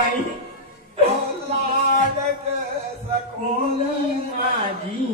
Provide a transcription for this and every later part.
बाई लाडक सखोली माझी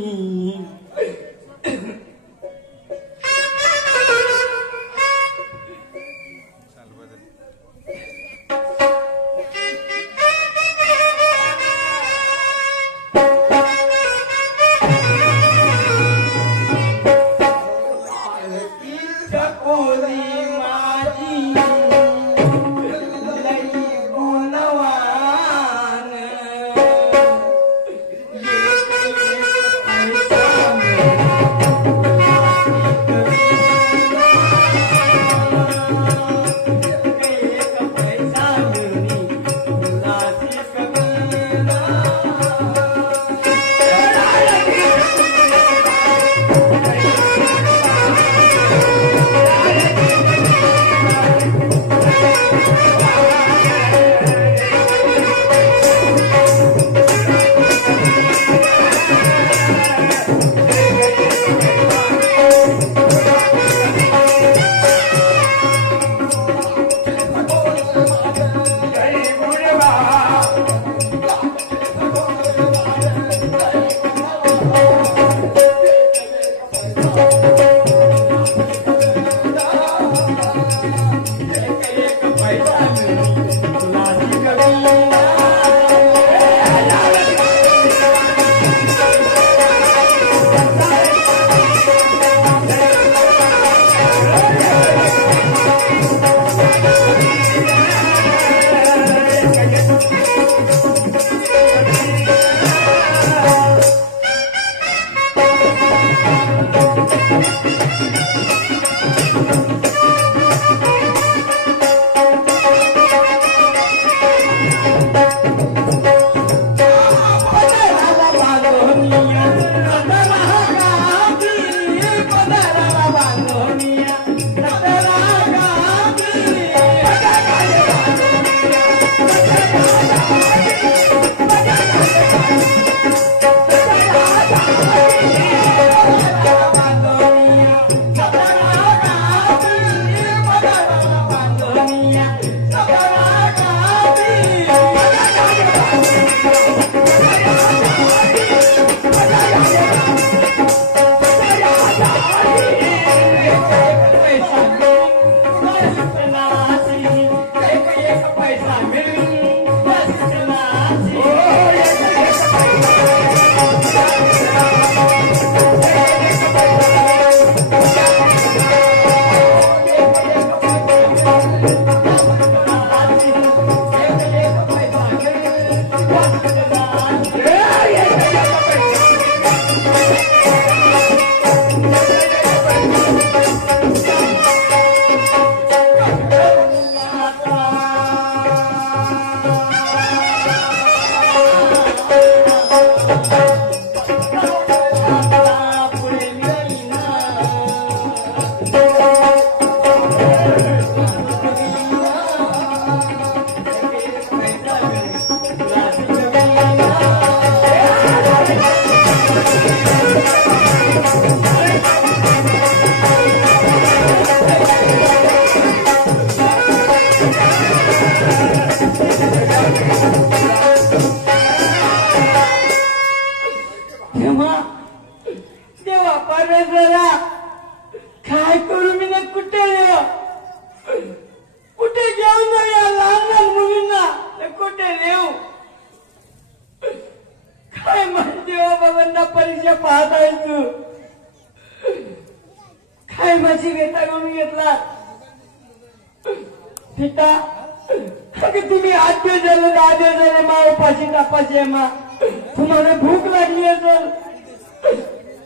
तुम्हाला भूक लागली असेल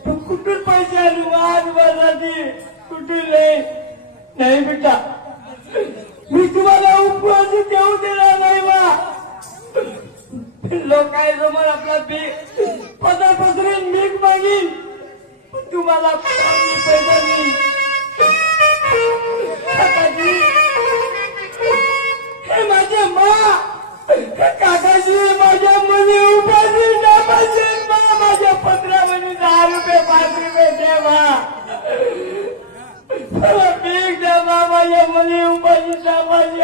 तो कुठून पैसे आणू आज माझ्यासाठी कुठून नाही बेटा मी तुम्हाला उपवास देऊ देणार नाही लोकांसमोर आपला पदर पसरून भीक मागीन तुम्हाला पैसा नाही हे माझे मा काकाजी माझ्या मुली उपाशी नापाशी माझ्या 15 म्हणजे 10 रुपये 5 रुपये देवा मला भीक द्या माझ्या मुली उपाशी नापाशी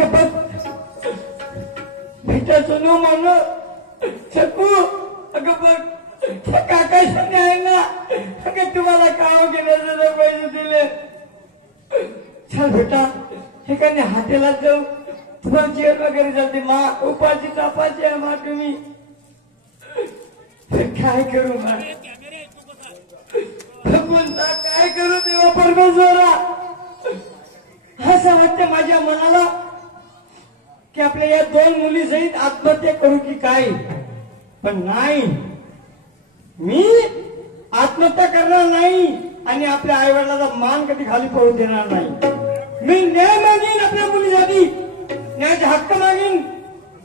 अगं बघ बेटा सोनू म्हणून शकू अगं बघ काकाशी आहे ना अगं तुम्हाला काम केलं पैसे दिले चल बेटा हे काय नाही हॉटेलात जाऊ तुम्हाला जेवण वगैरे चालते मा उपाशी तापाची आहे मा तुम्ही काय करू मा भगवंता काय करू देवा परमेश्वरा असं वाटतं माझ्या मनाला की आपल्या या दोन मुली सहित आत्महत्या करू की काय पण नाही मी आत्महत्या करणार नाही आणि आपल्या आई वडिलांचा मान कधी खाली पडू देणार नाही मी न्याय मागीन आपल्या मुलीसाठी न्यायाचा हक्क मागीन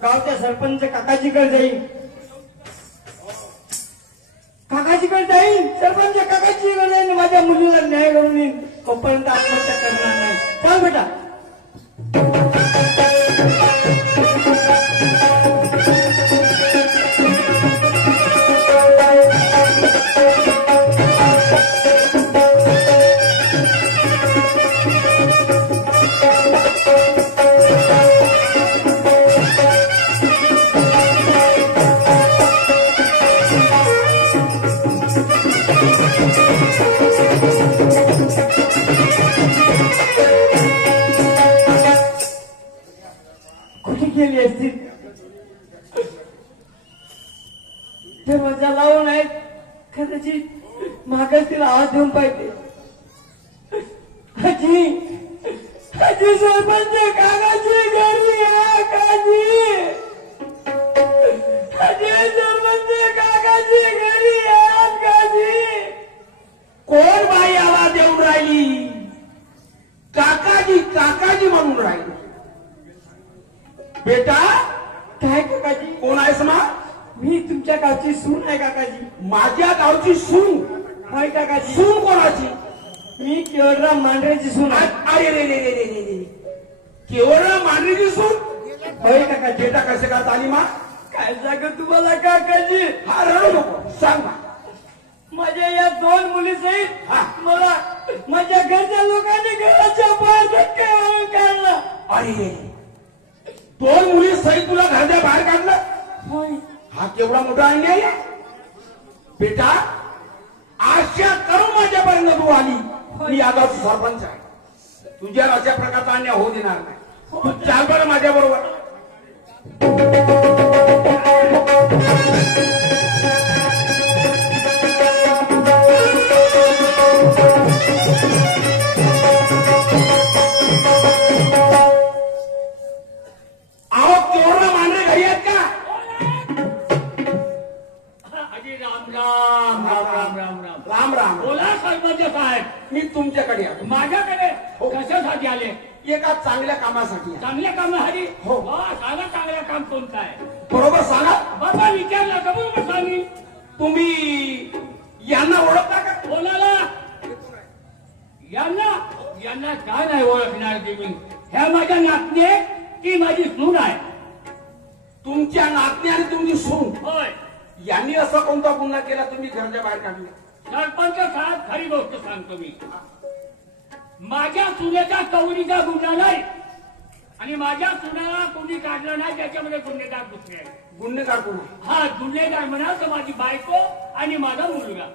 गावच्या सरपंच काकाजीकडे जाईन सरपंच काकाजीकडे जाईन माझ्या मुलीला न्याय करून येईन तोपर्यंत आत्महत्या करणार नाही चाल बेटा गेली असती दरवाजा लावून आहेत कदाचित मागच तिला आवाज देऊन पाहिजे आजी आजी सरपंच काकाची घरी आहे काजी आजी सरपंच काकाची घरी आहे काजी कोण बाई आवाज देऊन राहिली काकाजी काकाजी म्हणून राहिली बेटा काय काकाजी कोण आहेस मा मी तुमच्या गावची सून आहे काकाजी माझ्या गावची सून होय काकाजी सून कोणाची मी केवळराम मांढरेची सून आहे अरे रे रे रे रे रे रे केवळराम मांढरेची सून होय काकाजी बेटा कसे का आली मा काय सांग तुम्हाला काकाजी हा रडू नको सांग मा माझ्या या दोन मुली सहित मला माझ्या घरच्या लोकांनी घराच्या बाहेर धक्के मारून काढला अरे दोन मुली सहित तुला घराच्या बाहेर काढलं होय हा केवढा मोठा अन्याय आहे बेटा आशा करून माझ्यापर्यंत तू आली मी या गावची सरपंच आहे तुझ्या अशा प्रकारचा अन्याय होऊ देणार नाही तू चाल बरं माझ्या बरोबर मी तुमच्याकडे आलो माझ्याकडे कशासाठी आले एका चांगल्या कामासाठी चांगल्या कामासाठी हो सांगा चांगलं काम कोणतं आहे बरोबर सांगा बाबा विचारला का बरोबर सांगेल तुम्ही यांना ओळखता का कोणाला यांना काय नाही ओळखणार तुम्ही ह्या माझ्या नातनी आहे की माझी सून आहे तुमच्या नातनी आणि तुमची सून होय यांनी असा कोणता गुन्हा केला तुम्ही घराच्या बाहेर काढले सरपंच साहेब खरी गोष्ट सांगतो मी माझ्या सुनेचा चौरीचा गुन्हा नाही आणि माझ्या सुनेला कोणी काढलं नाही त्याच्यामध्ये गुन्हेगार दुसरे आहे गुन्हेगार कोण हा गुन्हेगार म्हणाल तर माझी बायको आणि माझा मुलगा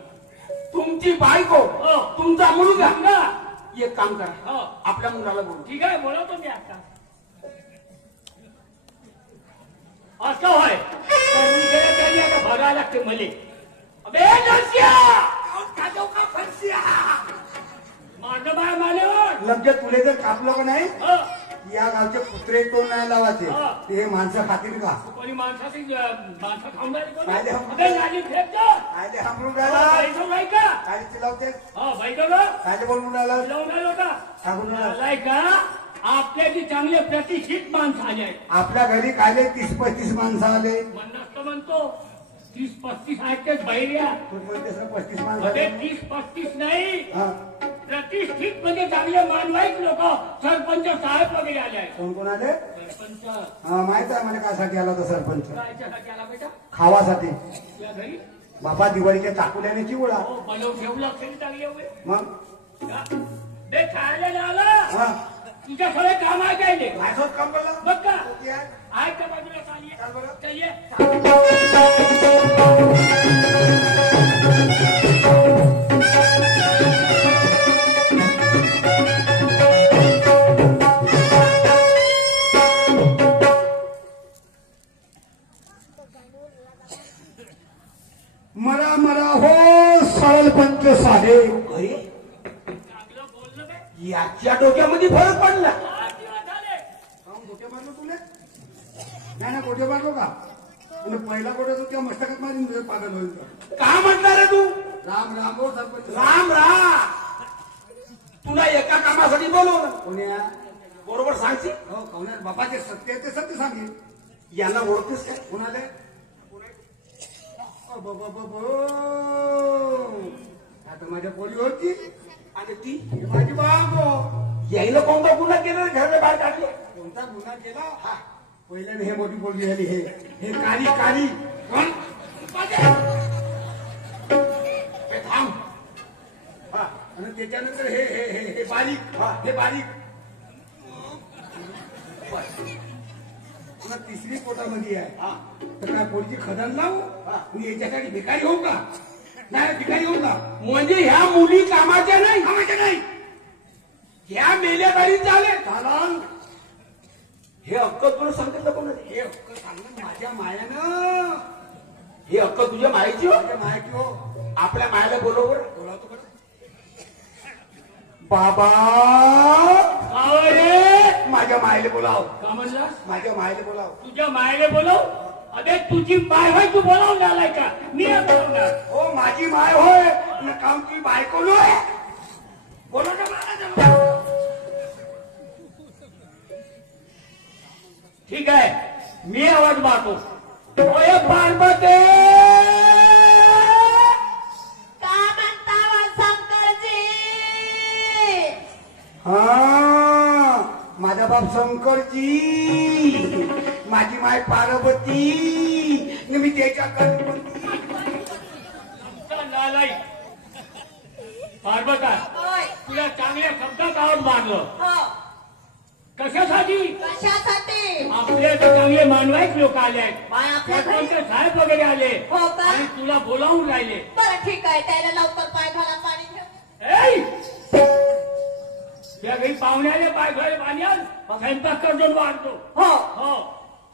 तुमची बायको तुमचा मुलगा एक काम करा हो आपल्या मुलाला बोलू ठीक आहे बोलवतो मी आता असं होय त्याने आता बघायला लागते मले अबे नरसिया का फरसिया माझं बाय मान्यवर लग्न तुले जर कापलं का नाही या गावचे कुत्रे कोण नाही लावायचे ते माणसं खातील का कोणी माणसाची माणसं खाऊन कायदे हमरून काय चिलावते कायदे बोलून राहिला का आपल्याची चांगले प्रतिष्ठित माणसं आले आहेत आपल्या घरी कायले 30-35 माणसं आले म्हणत म्हणतो 30-35 आहेत तेच बाहेर या 35 माणसं 30-35 नाही प्रतिष्ठित म्हणजे चांगले मानवाईक लोक सरपंच साहेब वगैरे आले आहेत कोण कोण आले सरपंच माहित आहे मला कायसाठी आला होता सरपंच कायच्यासाठी आला बेटा खावासाठी तुझ्या घरी बापा दिवाळीच्या चाकुल्याने चिवळा बनवून ठेवलं असेल चांगले मग बे खायला आला तुझ्या सगळे काम आहे काय नाही माझं काम पडलं बघ का किती आहे? आहे का बाजूला चालिये चाल बरं. चाहिए मरा मरा हो सरळपंच साहेब. अरे चांगलं बोललं बे याच्या डोक्यामध्ये फरक पडला 8 दिवस झाले काहून गोट्या मारलो तुले? नाही ना गोट्या मारलो का आणि पहिला गोट्या तू त्या मस्तकात मारीन तुझे पागल होईल तर. का म्हणणार रे तू राम राम हो सरपंच. राम राम तुला एका कामासाठी बोलवलं कोण्या बरोबर सांगशील हो कोण्या बापाचे सत्य आहे ते सत्य सांगेल. यांना ओळखतेस काय कोणाले आता माझ्या पोरी होती आणि ती ही माझी बाबो. यायला कोणता गुन्हा केला रे घराच्या बाहेर काढले कोणता गुन्हा केला हा पहिल्याने हे मोठी पोरगी झाली हे काली काली कोण बे, थांब हा आणि त्याच्यानंतर हे हे हे हे बारीक हा हे बारीक पुन्हा तिसरी पोटामध्ये आहे हा तर काय पोरगी खदान लावू मी याच्यासाठी भिकारी होऊ का नाही भिकारी होऊ का म्हणजे ह्या मुली कामाच्या नाही कामाचे नाही ह्या मेल्या तरी झाले चालाल हे हक्क तुला सांगितलं कोण हे हक्क सांगणं माझ्या मायानं हे हक्क तुझ्या मायची हो माझ्या मायाची हो आपल्या मायाला बोलव बरं बोलावतो बरं बाबा अरे माझ्या मायले बोलाव का म्हणलास माझ्या मायले बोलाव तुझ्या मायले बोलव अरे तुझी माय होय तू बोलावून आलाय का मी नाही बोलवणार हो माझी माय होय न कामची बायको होय बोला ना मला ठीक आहे मी आवाज मारतो ओए पार्वते का म्हणता वा शंकरजी? हा माझा बाप शंकरजी माझी माय पार्वती न मी त्याच्या गणपती नालाई पार्वता होय. तुला चांगल्या शब्दात आवाज मारलं हो. कशासाठी कशासाठी? आपल्या इथे चांगले मानवाईक लोक आले आहेत बाय आपल्या घरी? सरपंच साहेब वगैरे आले हो का? आणि तुला बोलावून राहिले बरं ठीक आहे त्याला लवकर पाय घाला पाणी ठेव. ऐ! त्या घरी पाहुण्याने पाय घाले पाणी आण स्वयंपाक करून वाढतो हो हो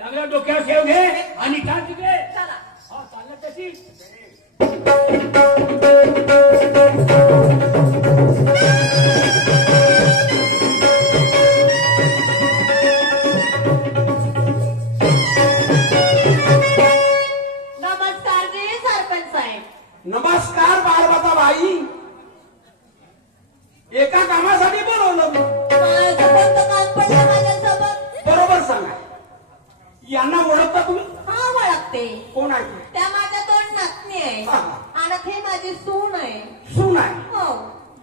चांगल्या डोक्यावर शेव घे आणि का तिकडे चला. हो चाललं तशी नमस्कार जी सरपंच साहेब. नमस्कार पार्वताबाई एका कामासाठी बोलवलं मी. माझं कोणतं काम पडलं माझ्यासोबत? बरोबर सांगा यांना ओळखता तुम्ही हा ओळखते. कोण आहे ते? त्या माझ्या दोन नातनी आहे हा. आणि हे माझी सून आहे. सून आहे हो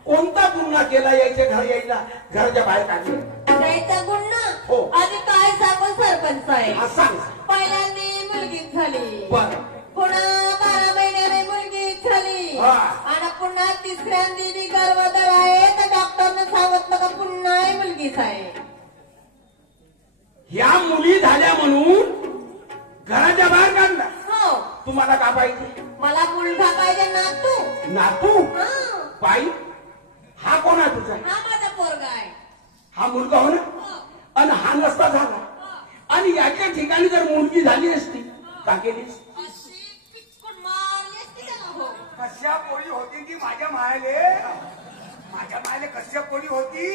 कोणता गुन्हा केला यायच्या घर यायला घराच्या बाहेर काढले द्यायचा गुन्हा हो. आधी काय सांगू सरपंच साहेब? हा सांग पहिल्यांदी मुलगीच झाली बर पुन्हा 12 महिन्याने मुलगीच झाली हा. आणि पुन्हा तिसऱ्यांदी बी गर्भधार आहे तर डॉक्टरनं सांगितलं का पुन्हा मुलगीच आहे. ह्या मुली झाल्या म्हणून घराच्या बाहेर काढला हो तुम्हाला का पाहिजे मला मुलगा पाहिजे नातू. नातू हा बाई हा कोण आहे तुझा हा माझा पोरगा आहे. हा मुलगा हो ना हो. आणि हा नसता झाला आणि याच्या ठिकाणी जर मुलगी झाली असती का केलीस अशी पिचकून मारलीस की त्याला हो. कशा पोळी होती ती माझ्या मायले कशा पोळी होती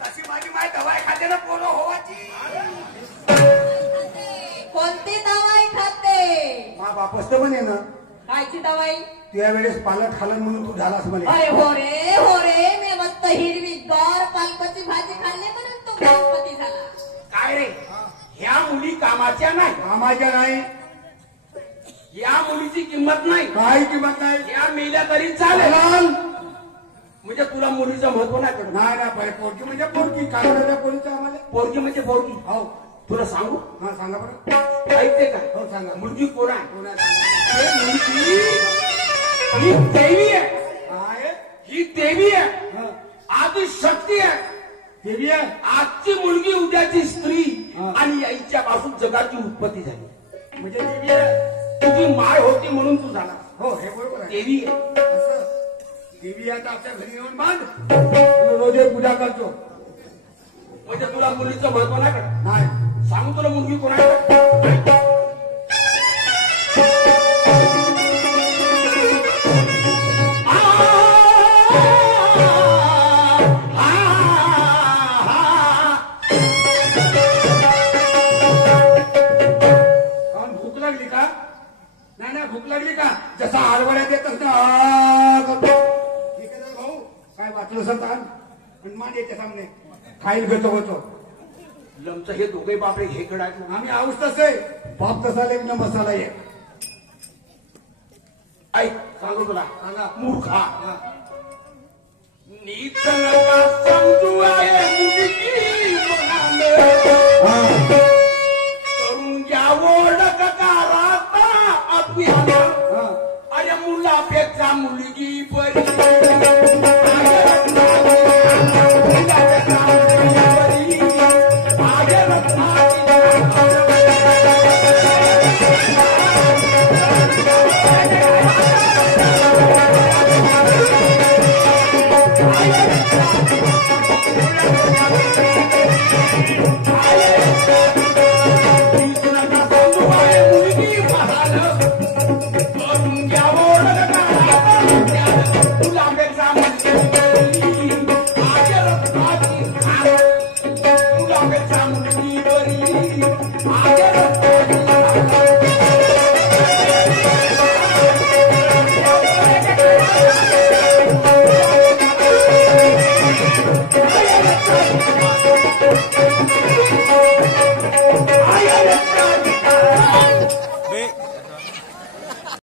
तशी माझी माय दवाई खाते ना पोरं होवाची. कोणती दवाई खाते? मा बापस तर म्हणे ना कायची दवाई? तुझ्या वेळेस पालक खालन म्हणून तू झालास म्हणे. अरे हो रे मी मस्त हिरवी गार पालकाची भाजी खाल्ली म्हणून तो गणपती झाला. काय रे ह्या मुली कामाच्या नाही कामाच्या नाही या मुलीची किंमत नाही काही किंमत नाही. या मेल्या तरी चालेल चालेल. म्हणजे तुला मुलीचं महत्व नाही कळत नाही ना पाहिजे पोरगी म्हणजे पोरगी कागदाच्या पोरीचं आम्हाला. पोरगी म्हणजे पोरगी हो तुला सांगू हा सांगा बरं. ऐकते का हो सांगा. मुलगी कोण आहे कोण आहे? हे मुलगी ही देवी आहे आहे? ही देवी आहे हं. आदि शक्ती आहे देवी आहे आजची मुलगी उद्याची स्त्री हा. आणि आईच्या पासून जगाची उत्पत्ती झाली. म्हणजे देवी आहे. तुझी माय होती म्हणून तू झाला हो हे बरोबर आहे. देवी आहे. असं देवी आता आपल्या घरी येऊन बांध रोज एक पूजा करतो. म्हणजे तुला मुलीचं महत्व नाही कळत. नाही सांगू तुला मुलगी कोणाकडे कारण भूक लागली का? नाही नाही भूक लागली का जसा हरभऱ्यात येतच ना आ करतो. ठीक आहे ना भाऊ काय वाचलं असं ताण आणि मान येते सामने खाईल घेतो होतो. लमचं हे दोघे बापरे हे कडायचं. आम्ही आऊस तसे बाप तसा लेक मसाला ये ऐक सांगू तुला सांगा. मूर्खा हा. नीत नका समजू आहे मुलगी मनाने. करून घ्या ओळख का राहता अज्ञाना. हा. अरे मुलापेक्षा मुलगी बरी.